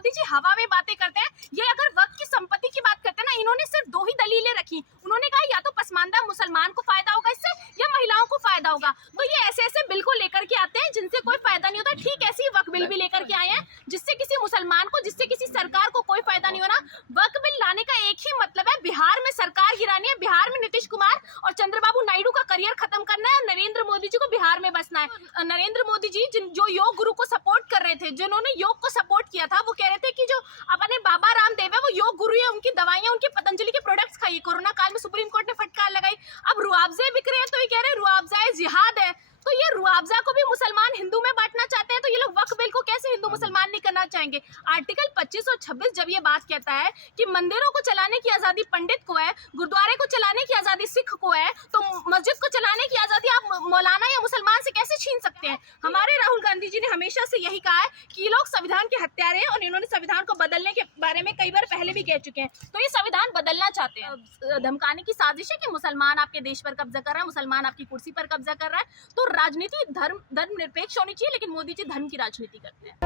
मोदी जी हवा में बातें करते हैं। ये अगर वक्त की संपत्ति की बात करते हैं ना, इन्होंने सिर्फ दो ही दलीलें रखी। उन्होंने कहा या तो पसमानदा मुसलमान को फायदा होगा इससे, या महिलाओं को फायदा होगा। तो ये ऐसे ऐसे बिल को लेकर के आते हैं जिनसे कोई फायदा नहीं होता। ठीक ऐसे ही वक्फ बिल भी लेकर के आए हैं जिससे किसी मुसलमान को, जिससे किसी सरकार को कोई फायदा नहीं हो रहा। वक्फ बिल लाने का एक ही मतलब है, बिहार में सरकार गिरानी है, बिहार में नीतीश कुमार और चंद्रबाबू नायडू का करियर खत्म करना है, नरेंद्र मोदी जी को बिहार में बसना है। नरेंद्र मोदी जी जो योग गुरु को सपोर्ट कर रहे थे, जिन्होंने योग को सपोर्ट किया था, वो कह रहे थे कि जो अपने बाबा रामदेव है वो योग गुरु है, उनकी दवाइयां, उनके पतंजलि के प्रोडक्ट्स खाइए। कोरोना काल में सुप्रीम कोर्ट ने फटकार लगाई। अब रुआवजे बिक रहे हैं तो ये कह रहे हैं रुआवजा जिहाद है। तो ये रुआवजा को भी मुसलमान हिंदू में बांटना चाहते हैं, तो ये लोग वक्फ बिल को कैसे हिंदू मुसलमान नहीं करना चाहेंगे। आर्टिकल 25 और 26 जब ये बात कहता है कि मंदिरों को चलाने की आजादी पंडित को है, गुरुद्वारे को चलाने की आजादी सिख को है, तो मस्जिद को चलाने की आजादी आप मौलाना या मुसलमान से कैसे छीन सकते हैं। हमारे राहुल गांधी जी ने हमेशा से यही कहा है कि लोग संविधान के हत्यारे हैं और इन्होंने संविधान को बदलने के बारे में कई बार पहले भी कह चुके हैं। तो ये संविधान बदलना चाहते हैं। धमकाने की साजिश है कि मुसलमान आपके देश पर कब्जा कर रहा है, मुसलमान आपकी कुर्सी पर कब्जा कर रहा है। तो राजनीति धर्म निरपेक्ष होनी चाहिए, लेकिन मोदी जी धर्म की राजनीति करते हैं।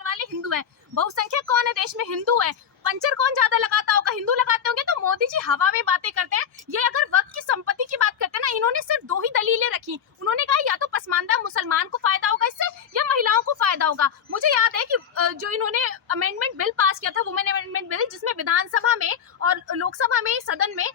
वाले हिंदू हैं, बहुसंख्यक कौन है देश में, हिंदू है। पंचर कौन ज्यादा लगाता होगा, हिंदू लगाते होंगे। तो मोदी जी हवा में बातें करते हैं। ये अगर वक्त की संपत्ति की बात करते हैं ना, इन्होंने सिर्फ दो ही दलीलें रखी। उन्होंने कहा या तो पसमानदा मुसलमान को फायदा होगा इससे, या महिलाओं को फायदा होगा। मुझे याद है कि जो इन्होंने अमेंडमेंट बिल पास किया था, वुमेन अमेंडमेंट बिल, जिसमें विधानसभा में और लोकसभा में, सदन में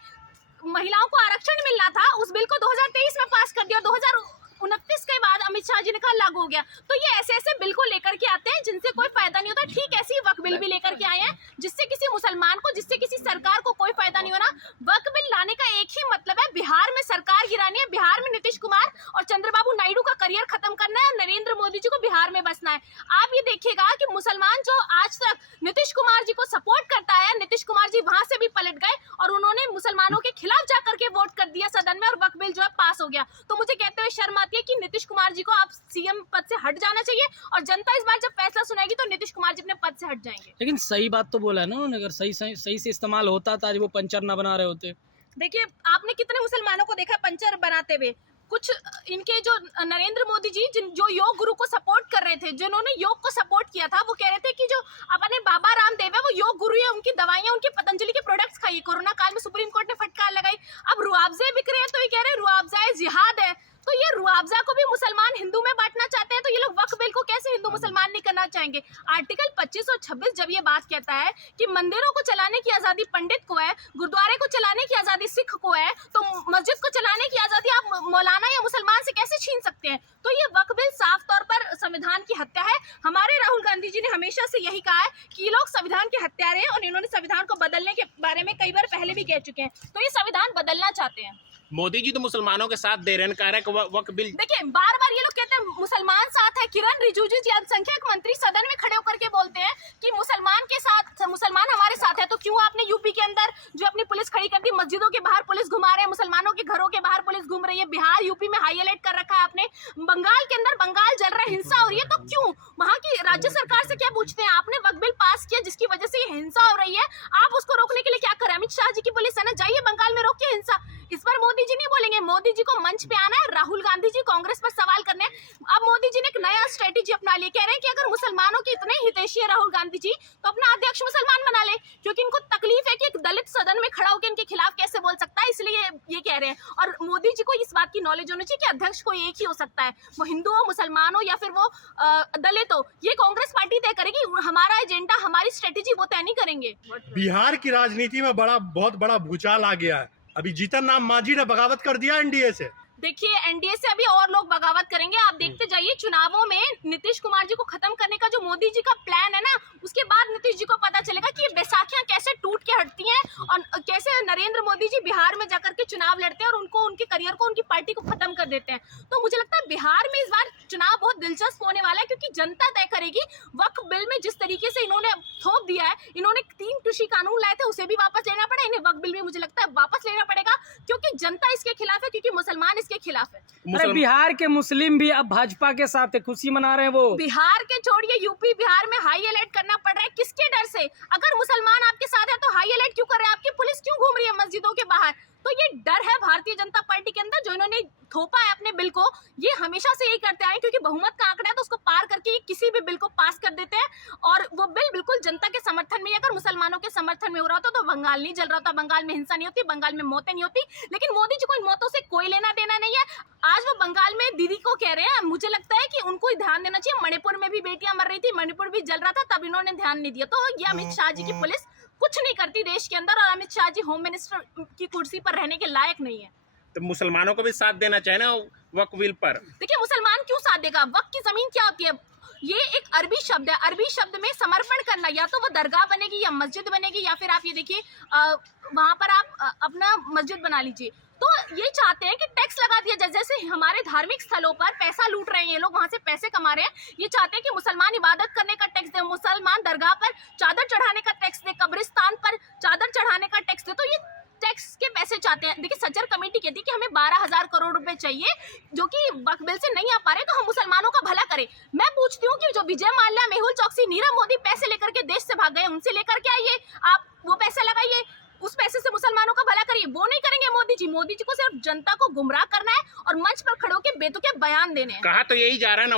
महिलाओं को आरक्षण मिलना था, उस बिल को 2023 में पास कर दिया। 2029 के बाद अमित शाह जी ने कहा लागू हो गया। तो ये ऐसे ऐसे बिल को लेकर के आते हैं जिनसे कोई फायदा नहीं होता। ठीक ऐसे ही वक्फ बिल भी लेकर के आए हैं जिससे किसी मुसलमान को, जिससे किसी सरकार को कोई फायदा नहीं हो रहा। वक्फ बिल लाने का एक ही मतलब है, बिहार में सरकार गिरानी है, बिहार में नीतीश कुमार और चंद्रबाबू नायडू का करियर खत्म करना है, नरेंद्र मोदी जी को बिहार में बसना है। आप ये देखिएगा कि मुसलमान जो आज तक नीतीश कुमार जी को सपोर्ट करता है, नीतीश कुमार जी वहां से भी पलट गए और उन्होंने मुसलमानों के खिलाफ जाकर के वोट कर दिया सदन में, और वक्फ बिल जो है पास हो गया। तो मुझे कहते हुए शर्म आती है कि नीतीश कुमार जी को अब सीएम पद से हट जाना चाहिए, और जनता इस बार जब फैसला सुनाएगी तो नीतीश कुमार जी अपने पद से हट जाएंगे। लेकिन सही बात तो बोला है ना उन्होंने, अगर सही से इस्तेमाल होता था, आज वो पंचर ना बना रहे होते। देखिए, आपने कितने मुसलमानों को देखा पंचर बनाते हुए। कुछ इनके जो नरेंद्र मोदी जी जो योग गुरु को सपोर्ट कर रहे थे, जिन्होंने योग को सपोर्ट किया था, वो कह रहे थे कि जो अपने बाबा रामदेव है वो योग गुरु है, उनकी दवाइयां, उनके पतंजलि के प्रोडक्ट्स खाइए। कोरोना काल में सुप्रीम कोर्ट ने फटकार लगाई। अब रुआवजे बिक रहे हैं तो ये कह रहे हैं रुआवजा जिहाद है। तो ये रुआवजा को भी मुसलमान हिंदू में बांटना चाहते हैं, तो ये लोग वक्फ बिल को कैसे हिंदू मुसलमान नहीं करना चाहेंगे। आर्टिकल 25 और 26 जब ये बात कहता है कि मंदिरों को चलाने की आजादी पंडित को है, गुरुद्वारे को चलाने की आजादी सिख को है, तो मस्जिद को चलाने की आजादी आप मौलाना या मुसलमान से कैसे छीन सकते हैं। तो ये वक्फ बिल साफ तौर पर संविधान की हत्या है। हमारे राहुल गांधी जी ने हमेशा से यही कहा है कि लोग संविधान के हत्यारे हैं और इन्होंने संविधान को बदलने के बारे में कई बार पहले भी कह चुके हैं। तो ये संविधान बदलना चाहते हैं। मोदी जी तो मुसलमानों के साथ दे रहे हैं, कह रहे हैं वक्फ बिल। देखिए, बार बार ये लोग कहते हैं मुसलमान साथ है। किरण रिजिजू जी अल्पसंख्यक मंत्री सदन में खड़े होकर के बोलते हैं कि मुसलमान के साथ, मुसलमान हमारे साथ है। तो क्यों आपने यूपी के अंदर जो अपनी पुलिस खड़ी कर दी, मस्जिदों के बाहर पुलिस घुमा रहे हैं, मुसलमानों के घरों के बाहर पुलिस घूम रही है। बिहार यूपी में हाई अलर्ट कर रखा है आपने। बंगाल के अंदर बंगाल जल रहा है, हिंसा हो रही है। तो क्यों वहाँ की राज्य सरकार से क्या पूछते हैं? आपने वक्फ बिल पास किया जिसकी वजह से ये हिंसा हो रही है, आप उसको रोकने के लिए क्या करें? अमित शाह जी की पुलिस है ना, जाइए बंगाल में रोकिए हिंसा। इस बार मोदी जी नहीं बोलेंगे। मोदी जी को मंच पे आना है, राहुल गांधी जी कांग्रेस पर सवाल करने हैं। अब मोदी जी ने एक नया स्ट्रेटेजी अपना लिया, कह रहे हैं कि अगर मुसलमानों के इतने हितैषी है राहुल गांधी जी, तो अपना अध्यक्ष मुसलमान बना ले, क्योंकि इनको तकलीफ है कि एक दलित सदन में खड़ा होकर इनके खिलाफ कैसे बोल सकता है, इसलिए ये कह रहे हैं। और मोदी जी को इस बात की नॉलेज होनी चाहिए कि अध्यक्ष को एक ही हो सकता है, वो हिंदू हो, मुसलमान हो, या फिर वो दलित हो। ये कांग्रेस पार्टी तय करेगी। हमारा एजेंडा, हमारी स्ट्रेटेजी वो तय नहीं करेंगे। बिहार की राजनीति में बहुत बड़ा भूचाल आ गया है। अभी जीतन राम मांझी ने बगावत कर दिया एनडीए से। देखिए, एनडीए से अभी और लोग बगावत करेंगे। आप देखते जाइए, चुनावों में नीतीश कुमार जी को खत्म करने का जो मोदी जी का प्लान है ना, उसके बाद नीतीश जी को पता चलेगा कि ये बैसाखियां कैसे टूट के हटती हैं और कैसे नरेंद्र मोदी जी बिहार में जाकर के चुनाव लड़ते हैं और उनको, उनके करियर को, उनकी पार्टी को खत्म कर देते हैं। तो मुझे लगता है बिहार में इस बार चुनाव बहुत दिलचस्प होने वाला है, क्योंकि जनता तय करेगी। वक्फ बिल में जिस तरीके से इन्होंने थोप दिया है, इन्होंने 3 कृषि कानून लाए थे, उसे भी वापस लेना पड़ा। इन्हें वक्फ बिल भी मुझे लगता है वापस लेना पड़ेगा, क्योंकि जनता इसके खिलाफ है, क्योंकि मुसलमान इसके खिलाफ है। अरे बिहार के मुस्लिम भी अब भाजपा के साथ है, खुशी मना रहे हैं वो। बिहार के छोड़िए, यूपी बिहार में हाई अलर्ट करना पड़ रहा है। किसके डर से? अगर मुसलमान आपके साथ है तो हाई अलर्ट क्यों कर रहे हैं? आपकी पुलिस क्यों घूम रही है मस्जिदों के बाहर? रहा है। तो ये डर है भारतीय जनता पार्टी के अंदर, जो इन्होंने थोपा है अपने बिल को। ये हमेशा से यही करते आए, क्योंकि बहुमत का आंकड़ा है तो उसको पार करके किसी भी बिल को पास कर देते हैं। और वो बिल बिल्कुल जनता के समर्थन में, अगर मुसलमानों के समर्थन में हो रहा होता तो बंगाल नहीं जल रहा होता, बंगाल में हिंसा नहीं होती, बंगाल में मौतें नहीं होती। लेकिन मोदी जी को इन मौतों से कोई लेना देना नहीं है। आज वो बंगाल में दीदी को कह रहे हैं, मुझे लगता है कि उनको ही ध्यान देना चाहिए। मणिपुर में भी बेटियां मर रही थी, मणिपुर भी जल रहा था, तब इन्होंने ध्यान नहीं दिया। तो ये अमित शाह जी की पुलिस कुछ नहीं करती देश के अंदर, और अमित शाह जी होम मिनिस्टर की कुर्सी पर रहने के लायक नहीं है। तो मुसलमानों को भी साथ देना चाहिए ना वक्फ बिल पर। देखिए, मुसलमान क्यों साथ देगा? वक्त की जमीन क्या होती है? ये एक अरबी शब्द है। अरबी शब्द में समर्पण करना, या तो वो दरगाह बनेगी या मस्जिद बनेगी, या फिर आप ये देखिए वहां पर आप अपना मस्जिद बना लीजिए। तो ये चाहते हैं कि टैक्स लगा दिया जाए। जैसे हमारे धार्मिक स्थलों पर पैसा लूट रहे हैं ये लोग, वहां से पैसे कमा रहे हैं। ये चाहते हैं कि मुसलमान इबादत करने का टैक्स दे, मुसलमान दरगाह पर चादर चढ़ाने का टैक्स दे, कब्रिस्तान पर चादर चढ़ाने का टैक्स दे। तो ये टैक्स के पैसे चाहते हैं। देखिए, सज्जर कमेटी कहती है कि हमें 12,000 करोड़ रुपए चाहिए, जो कि वक्फ बिल से नहीं आ पा रहे, तो हम मुसलमानों का भला करें। मैं पूछती हूँ कि जो विजय माल्या, मेहुल चौकसी, नीरव मोदी पैसे लेकर के देश से भाग गए, उनसे लेकर के आइए, आप वो पैसे लगाइए, उस पैसे से मुसलमानों का भला करिए। वो नहीं करेंगे मोदी जी। मोदी जी को सिर्फ जनता को गुमराह करना है और मंच पर खड़े होकर बेतुके बयान देने हैं। कहा तो यही जा रहा है ना,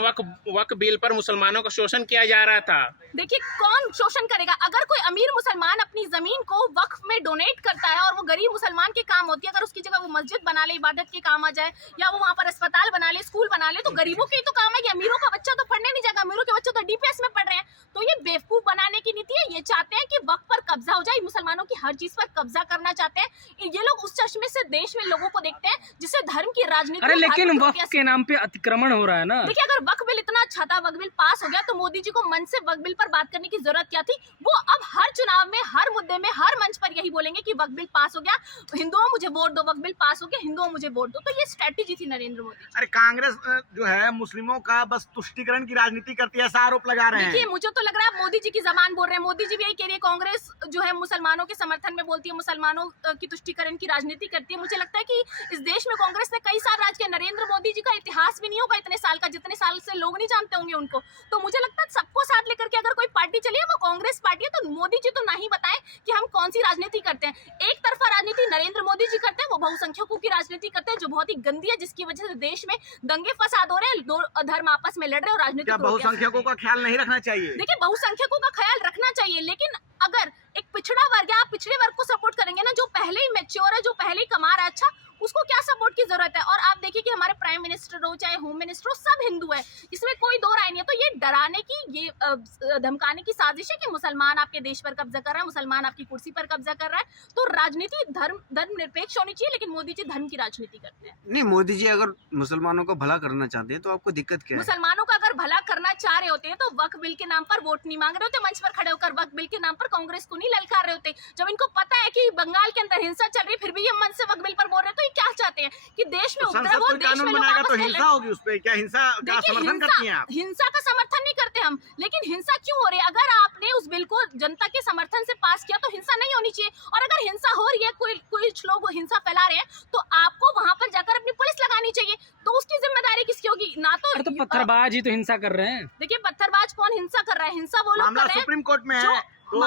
वक्फ बिल पर मुसलमानों का शोषण किया जा रहा था। देखिए, कौन शोषण करेगा? अगर कोई अमीर मुसलमान अपनी जमीन को वक्फ में डोनेट करता है और वो गरीब मुसलमान के काम होती है, अगर उसकी जगह वो मस्जिद बना ले, इबादत के काम आ जाए, या वो वहाँ पर अस्पताल बना ले, स्कूल बना ले, तो गरीबों के ही तो काम है। कि अमीरों का बच्चा तो पढ़ने नहीं जाएगा, अमीरों के बच्चे तो डीपीएस में पढ़ रहे हैं। तो ये बेवकूफ बनाने की नीति है। ये चाहते हैं कि वक्फ पर कब्जा हो जाए, मुसलमानों की हर चीज पर कब्जा करना चाहते हैं। ये लोग उस चश्मे से देश में लोगों को देखते हैं जिससे धर्म की राजनीति। अरे लेकिन वक्फ के नाम पे अतिक्रमण हो रहा है ना। देखिए, अगर वक्फ बिल इतना अच्छा था, वक्फ बिल पास हो गया, तो मोदी जी को मन से वक्फ बिल पर बात करने की जरूरत क्या थी? वो अब हर चुनाव में, हर मुद्दे में, हर मंच पर यही बोलेंगे कि वक्फ बिल पास हो गया, हिंदुओं मुझे वोट दो, वक्फ बिल पास हो गया, हिंदुओं मुझे वोट दो। तो ये स्ट्रेटेजी थी नरेंद्र मोदी। अरे कांग्रेस जो है मुस्लिमों का बस तुष्टीकरण की राजनीति करती है, ऐसा आरोप लगा रहे हैं। देखिए, मुझे तो लग रहा है मोदी जी की जबान बोल रहे हैं। मोदी जी भी यही कह रही है, कांग्रेस जो है मुसलमानों के समर्थन में बोलती है, मुसलमानों की तुष्टीकरण की राजनीति करती है। मुझे लगता है कि इस देश में कांग्रेस ने कई साल राज किया। नरेंद्र मोदी जी का इतिहास भी नहीं होगा इतने साल का, जितने साल से लोग नहीं जानते होंगे उनको। तो मुझे लगता है सबको साथ लेकर के अगर कोई पार्टी चली है वो कांग्रेस पार्टी है। तो मोदी जी तो नहीं बताएं कि हम कौन सी राजनीति करते हैं। एक तरफा राजनीति नरेंद्र मोदी जी करते हैं, वो बहुसंख्यकों की राजनीति करते हैं, जो बहुत ही गंदी है, जिसकी वजह से देश में दंगे फसाद हो रहे हैं, दो धर्म आपस में लड़ रहे हैं और राजनीति। क्या बहुसंख्यकों का ख्याल नहीं रखना चाहिए? देखिए, बहुसंख्यकों का ख्याल रखना चाहिए, लेकिन अगर एक पिछड़ा वर्ग है, आप पिछड़े वर्ग को सपोर्ट करेंगे ना, जो पहले ही मैच्योर है, जो पहले ही कमा रहा है, अच्छा, उसको क्या सपोर्ट की जरूरत है? और आप देखिए कि हमारे प्राइम मिनिस्टर हो चाहे होम मिनिस्टर हो, सब हिंदू है, इसमें कोई दो राय नहीं है। तो ये डराने की, ये धमकाने की साजिश है कि मुसलमान आपके देश पर कब्जा कर रहा है, मुसलमान आपकी कुर्सी पर कब्जा कर रहा है। तो राजनीति धर्म निरपेक्ष होनी चाहिए, लेकिन मोदी जी धर्म की राजनीति करते हैं। नहीं, मोदी जी अगर मुसलमानों का भला करना चाहते हैं तो आपको दिक्कत क्या है? मुसलमानों का अगर भला करना चाह रहे होते हैं तो वक्फ बिल के नाम पर वोट नहीं मांग रहे होते, मंच पर खड़े होकर वक्फ बिल के नाम पर कांग्रेस को नहीं ललकार रहे होते। जब इनको पता है कि बंगाल के अंदर हिंसा चल रही है, फिर भी ये मन से वक्फ बिल पर बोल रहे हैं, तो ये क्या चाहते हैं कि देश में उपद्रव हो, देश में लोग बनाएगा तो आपस में हिंसा होगी उस पे। क्या हिंसा का समर्थन करती हैं आप? हिंसा का समर्थन नहीं करते हम, लेकिन हिंसा क्यों हो रही है? अगर आपने उस बिल को जनता के समर्थन से पास किया तो हिंसा नहीं होनी चाहिए। और अगर हिंसा हो रही है, कुछ लोग हिंसा फैला रहे हैं, तो आपको वहां पर जाकर अपनी पुलिस लगानी चाहिए। तो उसकी जिम्मेदारी किसकी होगी? ना तो पत्थरबाज ही तो हिंसा कर रहे हैं। देखिए, पत्थरबाज कौन हिंसा कर रहा है? हिंसा वो लोग मामला कर रहे हैं सुप्रीम कोर्ट में है, तो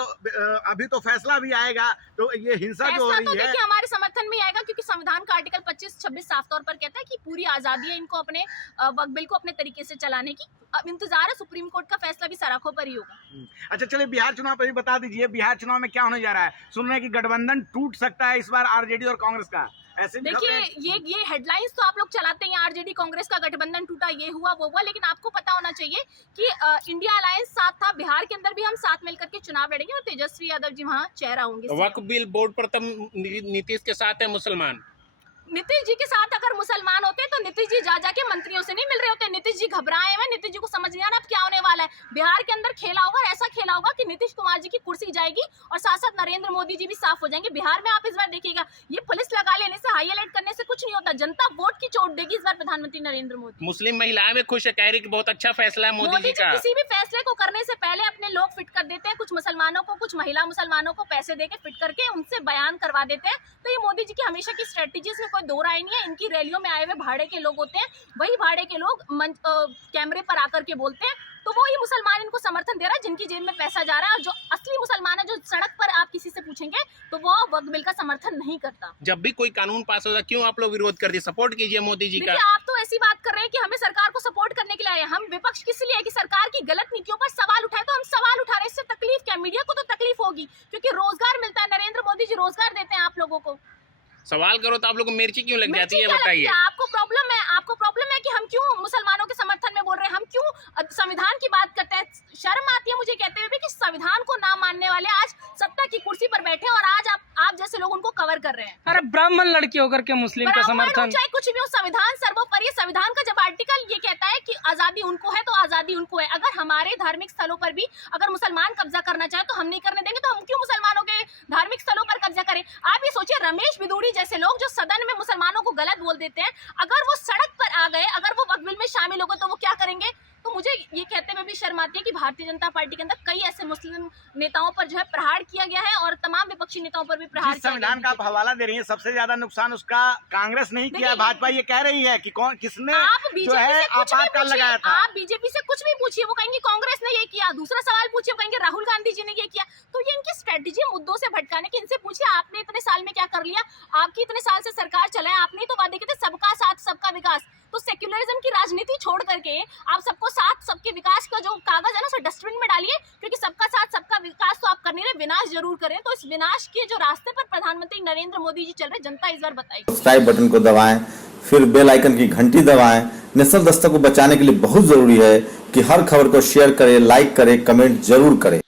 अभी तो फैसला भी आएगा। तो ये हिंसा जो हो फैसला रही तो है, देखिए हमारे समर्थन में आएगा, क्योंकि संविधान का आर्टिकल 25-26 साफ तौर पर कहता है कि पूरी आजादी है इनको अपने वक्फ बिल को अपने तरीके से चलाने की। अब इंतजार है, सुप्रीम कोर्ट का फैसला भी सराखों पर ही होगा। अच्छा चलिए बिहार चुनाव पर भी बता दीजिए, बिहार चुनाव में क्या होने जा रहा है? सुन रहे हैं कि गठबंधन टूट सकता है इस बार आरजेडी और कांग्रेस का। ऐसे देखिए, ये हेडलाइंस तो आप लोग चलाते हैं, आरजेडी कांग्रेस का गठबंधन टूटा, ये हुआ वो हुआ, लेकिन आपको पता होना चाहिए कि इंडिया अलायंस साथ था। बिहार के अंदर भी हम साथ मिलकर के चुनाव लड़ेंगे और तेजस्वी यादव जी वहाँ चेहरा होंगे। वक्फ बिल बोर्ड पर तब नीतीश के साथ है मुसलमान। नीतीश जी के साथ अगर मुसलमान होते तो नीतीश जी जा के मंत्रियों से नहीं मिल रहे होते। नीतीश जी घबराए हुए, नीतीश जी को समझ नहीं आ रहा अब क्या होने वाला है। बिहार के अंदर खेला होगा, ऐसा खेला होगा कि नीतीश कुमार जी की कुर्सी जाएगी और साथ साथ नरेंद्र मोदी जी भी साफ हो जाएंगे। बिहार में आप इस बार देखिएगा, ये पुलिस लगा लेने से, हाई अलर्ट करने से कुछ नहीं होता। जनता वोट की चोट देगी इस बार प्रधानमंत्री नरेंद्र मोदी। मुस्लिम महिलाएं भी खुश है, कह रही कि बहुत अच्छा फैसला है मोदी जी का। किसी भी फैसले को करने से पहले अपने लोग फिट कर देते हैं, कुछ मुसलमानों को, कुछ महिला मुसलमानों को पैसे देके फिट करके उनसे बयान करवा देते हैं। तो ये मोदी जी की हमेशा की स्ट्रेटेजी, इसमें कोई दो राय नहीं है। इनकी रैलियों में आए हुए भाड़े के लोग होते हैं, वही भाड़े के लोग कैमरे पर आकर के बोलते हैं, तो वो ही मुसलमान इनको समर्थन दे रहा है जिनकी जेब में पैसा जा रहा है, और जो असली मुसलमान है जो सड़क पर आप किसी से पूछेंगे तो वो वक्फ बिल का समर्थन नहीं करता। जब भी कोई कानून पास होता क्यों आप लोग विरोध करते, सपोर्ट कीजिए मोदी जी का। देखिए, आप तो ऐसी बात कर रहे हैं कि हमें सरकार को सपोर्ट करने के लिए आए हैं। हम विपक्ष किस लिए है कि सरकार की गलत नीतियों पर सवाल उठाए, तो हम सवाल उठा रहे हैं। इससे तकलीफ क्या, मीडिया को तो तकलीफ होगी क्योंकि रोजगार मिलता है, नरेंद्र मोदी जी रोजगार देते हैं आप लोगों को। सवाल करो तो आप लोग को मिर्ची क्यों लग जाती है, मिर्ची क्या लगती बताइए। है? आपको प्रॉब्लम है कि हम क्यों मुसलमानों के समर्थन में बोल रहे हैं, हम क्यों संविधान की बात करते हैं। शर्म आती है मुझे कहते हुए भी कि संविधान को ना मानने वाले आज सत्ता की कुर्सी पर बैठे और आज आप जैसे लोग उनको कवर कर रहे हैं। अरे ब्राह्मण लड़की होकर के मुस्लिम का समर्थन, चाहे कुछ भी हो, संविधान सर्वोपरि। संविधान का जब आर्टिकल ये कहता है कि आजादी उनको है तो आजादी उनको है। अगर हमारे धार्मिक स्थलों पर भी अगर मुसलमान कब्जा करना चाहे तो हम नहीं करने देंगे, तो हम क्यों मुसलमानों के धार्मिक स्थलों पर कब्जा करें। आप ये सोचिए, रमेश बिदूड़ी जैसे लोग जो सदन में मुसलमानों को गलत बोल देते हैं, अगर वो सड़क पर आ गए, अगर वो वक्फ बिल में शामिल हो गए तो वो क्या करेंगे। तो मुझे ये कहते हुए भी शर्म आती है कि भारतीय जनता पार्टी के अंदर कई ऐसे मुस्लिम नेताओं पर जो है प्रहार किया गया है और तमाम विपक्षी नेताओं पर भी प्रहार जिस किया संविधान का आप गया है। हवाला दे रही है सबसे ज्यादा नुकसान उसका कांग्रेस नहीं किया, देखिए, भाजपा ये कह रही है कि कौन किसने आप जो बीजेपी है से कुछ भी आपातकाल पूछिए, लगाया था। आप बीजेपी से कुछ भी पूछिए, वो कहेंगे कांग्रेस ने ये किया। दूसरा सवाल पूछिए, वो कहेंगे राहुल गांधी जी ने ये किया। तो ये इनकी स्ट्रेटेजी मुद्दों से भटकाने की। इनसे पूछिए, आपने इतने साल में क्या कर लिया, आपकी इतने साल से सरकार चलाए, आपने तो वादे किए थे सबका साथ सबका विकास। तो सेक्युलरिज्म की राजनीति छोड़ करके आप सबको साथ सबके विकास का जो कागज है ना उसे डस्टबिन में डालिए, क्योंकि सबका साथ सबका विकास तो आप कर नहीं रहे, विनाश जरूर करें। तो इस विनाश के जो रास्ते पर प्रधानमंत्री नरेंद्र मोदी जी चल रहे, जनता इस बार बताएगी। सब्सक्राइब बटन को दबाएं, फिर बेल आइकन की घंटी दबाएं। नेशनल दस्तक को बचाने के लिए बहुत जरूरी है कि हर खबर को शेयर करें, लाइक करें, कमेंट जरूर करें।